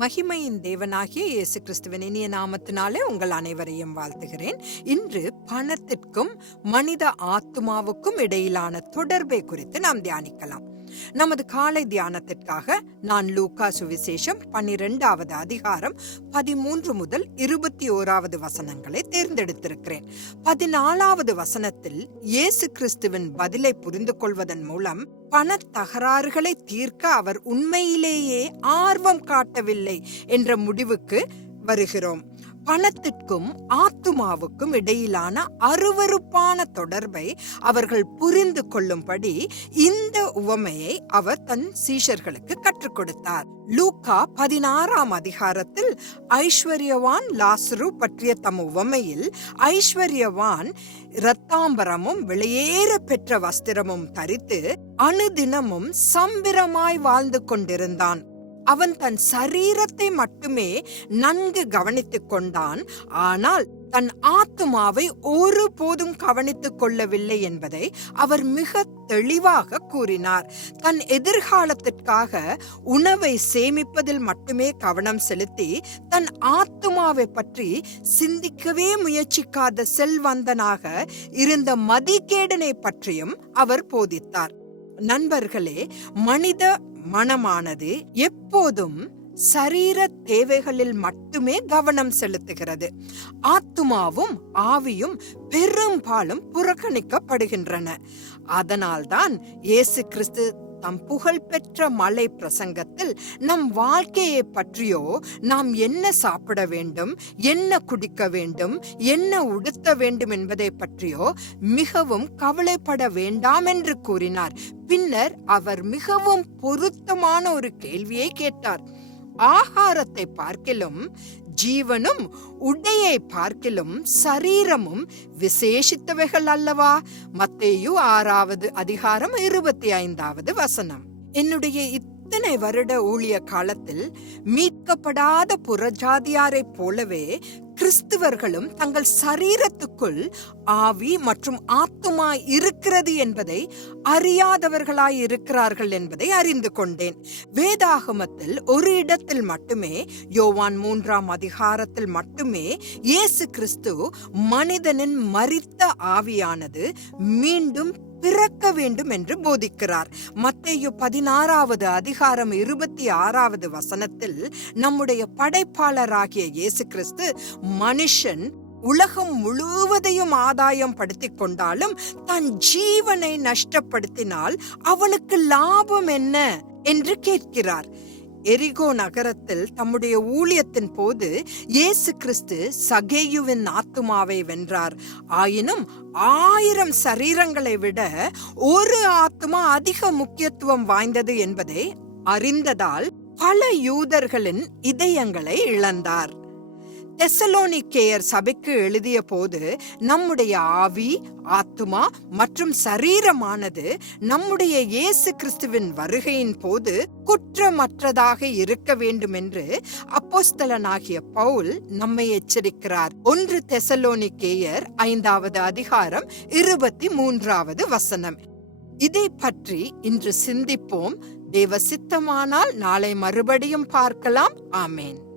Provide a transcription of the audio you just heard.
மகிமையின் தேவனாகிய இயேசு கிறிஸ்துவின் இனிய நாமத்தினாலே உங்கள் அனைவரையும் வாழ்த்துகிறேன். இன்று பணத்திற்கும் மனித ஆத்மாவுக்கும் இடையிலான தொடர்பை குறித்து நாம் தியானிக்கலாம். நமது காலை தியானத்திற்காக நான் லூக்கா சுவிசேஷம் பன்னிரெண்டாவது அதிகாரம் பதிமூன்று முதல் இருபத்தி ஓராவது வசனங்களை தேர்ந்தெடுத்திருக்கிறேன். பதினாலாவது வசனத்தில் இயேசு கிறிஸ்துவின் பதிலை புரிந்து கொள்வதன் மூலம் பண தகராறுகளை தீர்க்க அவர் உண்மையிலேயே ஆர்வம் காட்டவில்லை என்ற முடிவுக்கு வருகிறோம். பணத்திற்கும் ஆத்துமாவுக்கும் இடையிலான அருவருப்பான தொடர்பை அவர்கள் புரிந்து கொள்ளும்படி இந்த உவமையை அவர் தன் சீஷர்களுக்கு கற்றுக் கொடுத்தார். லூக்கா பதினாறாம் அதிகாரத்தில் ஐஸ்வர்யவான் லாசரு பற்றிய தம் உவமையில் ஐஸ்வர்யவான் இரத்தாம்பரமும் வெளியேற பெற்ற வஸ்திரமும் தரித்து அணுதினமும் சம்பிரமாய் வாழ்ந்து கொண்டிருந்தான். அவன் தன் சரீரத்தை மட்டுமே நன்கு கவனித்துக் கொண்டான். ஆனால் தன் ஆத்துமாவை ஒருபோதும் கவனித்துக் கொள்ளவில்லை என்பதை அவர் மிக தெளிவாக கூறினார். தன் எதிர்காலத்திற்காக உணவை சேமிப்பதில் மட்டுமே கவனம் செலுத்தி தன் ஆத்துமாவை பற்றி சிந்திக்கவே முயற்சிக்காத செல்வந்தனாக இருந்த மதிகேடனை பற்றியும் அவர் போதித்தார். நண்பர்களே மனித மனமானது எப்போதும் சரீர தேவைகளில் மட்டுமே கவனம் செலுத்துகிறது. ஆத்துமாவும் ஆவியும் பெரும்பாலும் புறக்கணிக்கப்படுகின்றன. அதனால்தான் இயேசு கிறிஸ்து தம் புகழ்பெற்ற மலை பிரசங்கத்தில் நம் வாழ்க்கையை பற்றியோ நாம் என்ன சாப்பிட வேண்டும் என்ன குடிக்க வேண்டும் என்ன உடுத்த வேண்டும் என்பதை பற்றியோ மிகவும் கவலைப்பட வேண்டாம் என்று கூறினார். பின்னர் அவர் மிகவும் பொருத்தமான ஒரு கேள்வியை கேட்டார். ஆகாரத்தை பார்க்கிலும் ஜீவனும் உடையை பார்க்கிலும் சரீரமும் விசேஷித்தவைகள் அல்லவா? மத்தேயு ஆறாவது அதிகாரம் இருபத்தி ஐந்தாவது வசனம். என்னுடைய இத்தனை வருட ஊழிய காலத்தில் மீட்கப்படாத புறஜாதியாரைப் போலவே கிறிஸ்துவர்களும் தங்கள் சரீரத்துக்குள் ஆவி மற்றும் ஆத்துமா இருக்கிறது என்பதை அறியாதவர்களாய் இருக்கிறார்கள் என்பதை அறிந்து கொண்டேன். வேதாகமத்தில் ஒரு இடத்தில் மட்டுமே யோவான் மூன்றாம் அதிகாரத்தில் மட்டுமே இயேசு கிறிஸ்து மனிதனின் மரித்த ஆவியானது மீண்டும் பிறக்க வேண்டும் என்று போதிக்கிறார். மத்தேயு பதினாறாவது அதிகாரம் இருபத்தி ஆறாவது வசனத்தில் நம்முடைய படைப்பாளராகிய இயேசு கிறிஸ்து மனுஷன் உலகம் முழுவதையும் ஆதாயம் படுத்தி கொண்டாலும் தன் ஜீவனை நஷ்டப்படுத்தினால் அவனுக்கு லாபம் என்ன என்று கேட்கிறார். எரிகோ நகரத்தில் தம்முடைய ஊழியத்தின் போது இயேசு கிறிஸ்து சகேயுவின் ஆத்துமாவை வென்றார். ஆயினும் ஆயிரம் சரீரங்களை விட ஒரு ஆத்துமா அதிக முக்கியத்துவம் வாய்ந்தது என்பதை அறிந்ததால் பல யூதர்களின் இதயங்களை இழந்தார். தெசலோனிக்கேயர் சபைக்கு எழுதிய போது நம்முடைய ஆவி ஆத்துமா மற்றும் சரீரமானது நம்முடைய இயேசு கிறிஸ்துவின் வருகையின் போது குற்றமற்றதாக இருக்க வேண்டும் என்று அப்போஸ்தலனாகிய பவுல் நம்மை எச்சரிக்கிறார். ஒன்று தெசலோனிக்கேயர் ஐந்தாவது அதிகாரம் இருபத்தி மூன்றாவது வசனம். இதை பற்றி இன்று சிந்திப்போம். தேவ சித்தமானால் நாளை மறுபடியும் பார்க்கலாம். ஆமேன்.